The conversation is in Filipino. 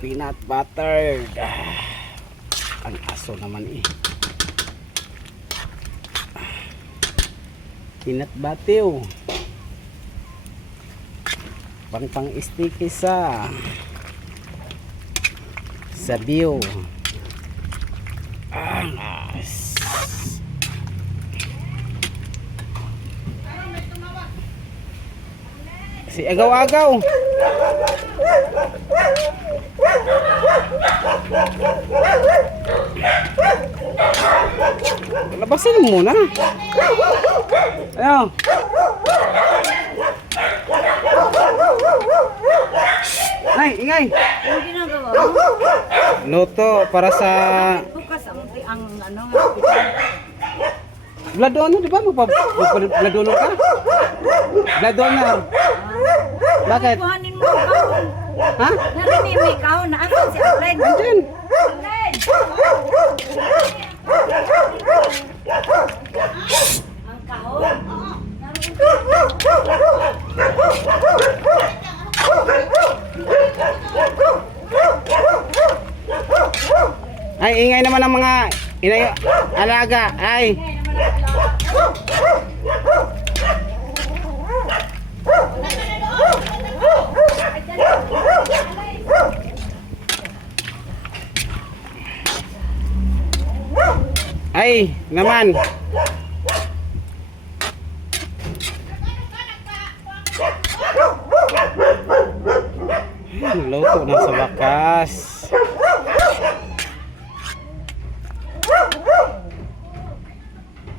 peanut butter. Ang aso naman eh. Peanut butter. Pang sticky sa view. Nice. Si agaw-agaw. Labasin mo muna. Ayo. Ay, ingay. Ang ginagawa mo? Luto para sa Bukas ang ano. blood donor, di ba? Blood donor ka? Blood donor. Bakit? Kuhanin mo ang kahon. Ha? Narinig may kahon na ako si Alfred. Andyan. Alfred! Ang kahon? Ay, ingay naman ang mga alaga. Ay. Ay, naman. Luto na sa wakas.